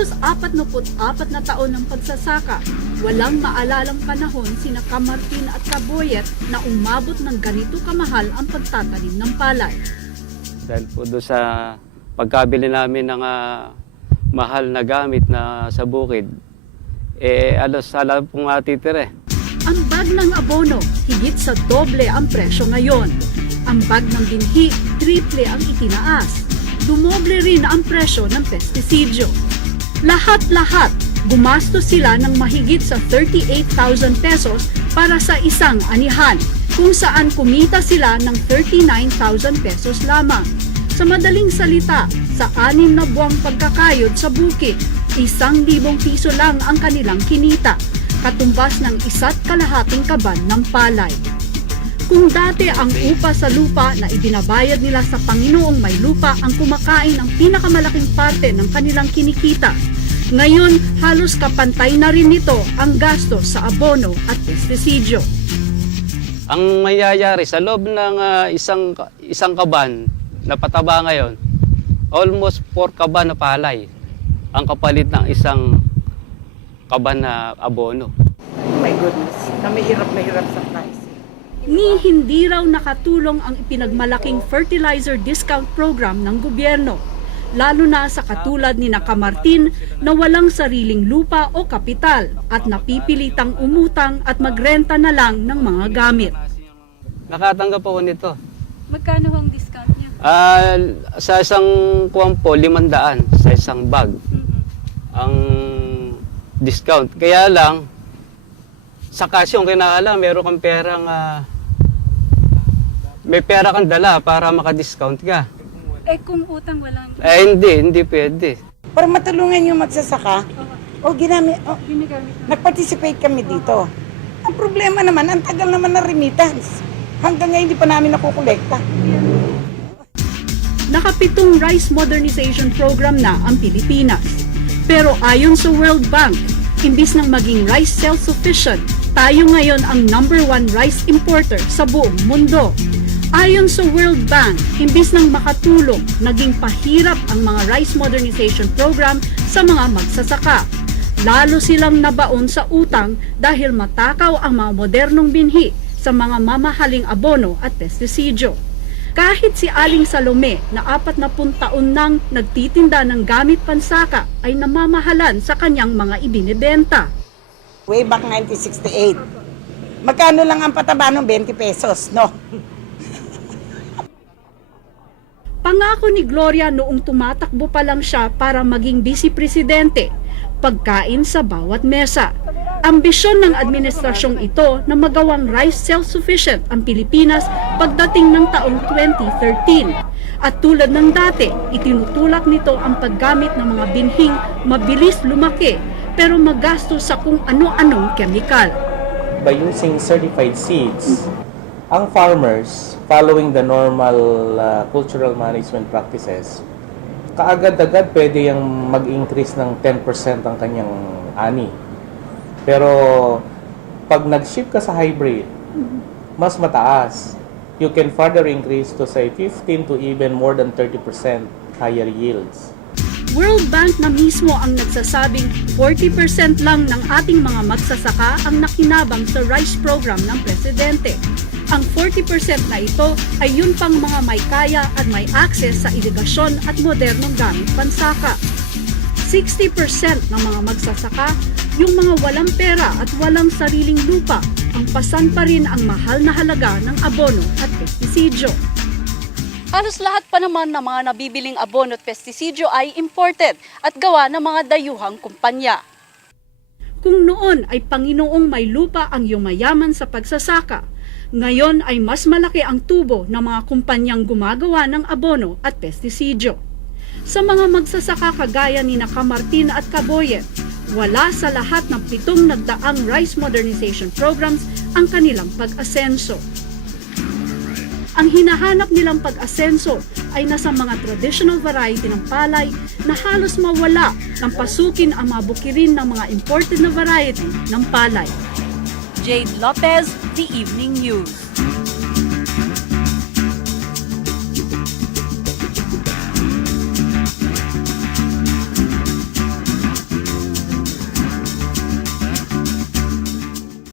halos 44 na taon ng pagsasaka, walang maalalang panahon sina Camartin at Caboyet na umabot ng ganito kamahal ang pagtatanim ng palay. Dahil po doon sa pagkabili namin ng mahal na gamit na sa bukid, alos sala pong matitire. Ang bag ng abono, higit sa doble ang presyo ngayon. Ang bag ng binhi, triple ang itinaas. Dumoble rin ang presyo ng pestisidyo. Lahat-lahat, gumastos sila ng mahigit sa 38,000 pesos para sa isang anihan, kung saan kumita sila ng 39,000 pesos lamang. Sa madaling salita, sa 6 na buwang pagkakayod sa bukid, 1,000 piso lang ang kanilang kinita, katumbas ng 1,2 kaban ng palay. Kung dati ang upa sa lupa na ibinabayad nila sa Panginoong may lupa ang kumakain ang pinakamalaking parte ng kanilang kinikita, ngayon halos kapantay na rin nito ang gasto sa abono at pestisidyo. Ang mayayari sa loob ng isang kaban na pataba ngayon, almost 4 kaban na palay ang kapalit ng isang kaban na abono. Oh my goodness, na hirap sa price. Ni hindi raw nakatulong ang ipinagmalaking fertilizer discount program ng gobyerno, lalo na sa katulad ni Camartin na walang sariling lupa o kapital at napipilitang umutang at magrenta na lang ng mga gamit. Nakatanggap ako nito. Magkano ang discount niya? Sa isang kuwan po, 500 sa isang bag. Ang discount. Kaya lang, sa cash yung kinakala, meron kang perang, may pera kang dala para makadiscount ka. Kung utang walang... Hindi pwede. Para matulungan yung magsasaka, nag-participate kami dito. Ang problema naman, ang tagal naman na remittance. Hanggang ngayon hindi pa namin nakukolekta. Nakapitong rice modernization program na ang Pilipinas. Pero ayon sa World Bank, imbis ng maging rice self-sufficient, tayo ngayon ang #1 rice importer sa buong mundo. Ayon sa World Bank, imbis ng makatulong, naging pahirap ang mga rice modernization program sa mga magsasaka. Lalo silang nabaon sa utang dahil matakaw ang mga modernong binhi sa mga mamahaling abono at pestisidyo. Kahit si Aling Salome na 40 taon nang nagtitinda ng gamit pansaka ay namamahalan sa kanyang mga ibinebenta. Way back 1968. Magkano lang ang pataba ng 20 pesos, no? Pangako ni Gloria noong tumatakbo pa lang siya para maging vice-presidente, pagkain sa bawat mesa. Ambisyon ng administrasyong ito na magawang rice self-sufficient ang Pilipinas pagdating ng taong 2013. At tulad ng dati, itinutulak nito ang paggamit ng mga binhing mabilis lumaki pero magastos sa kung ano-anong kemikal. By using certified seeds, ang farmers, following the normal cultural management practices, kaagad-agad pwede yung mag-increase ng 10% ang kanyang ani. Pero pag nag-shift ka sa hybrid, mas mataas. You can further increase to say 15 to even more than 30% higher yields. World Bank na mismo ang nagsasabing 40% lang ng ating mga magsasaka ang nakinabang sa rice program ng presidente. Ang 40% na ito ay yun pang mga may kaya at may access sa irigasyon at modernong gamit pansaka. 60% ng mga magsasaka, yung mga walang pera at walang sariling lupa, ang pasan pa rin ang mahal na halaga ng abono at pestisidyo. Halos lahat pa naman ng mga nabibiling abono at pestisidyo ay imported at gawa ng mga dayuhang kumpanya. Kung noon ay Panginoong may lupa ang yumayaman sa pagsasaka, ngayon ay mas malaki ang tubo ng mga kumpanyang gumagawa ng abono at pestisidyo. Sa mga magsasaka kagaya ni Camartin at Caboyet, wala sa lahat ng 7 nagdaang rice modernization programs ang kanilang pag-asenso. Ang hinahanap nilang pag-asenso ay nasa mga traditional variety ng palay na halos mawala nang pasukin ang mga bukirin ng mga imported na variety ng palay. Jade Lopez, The Evening News.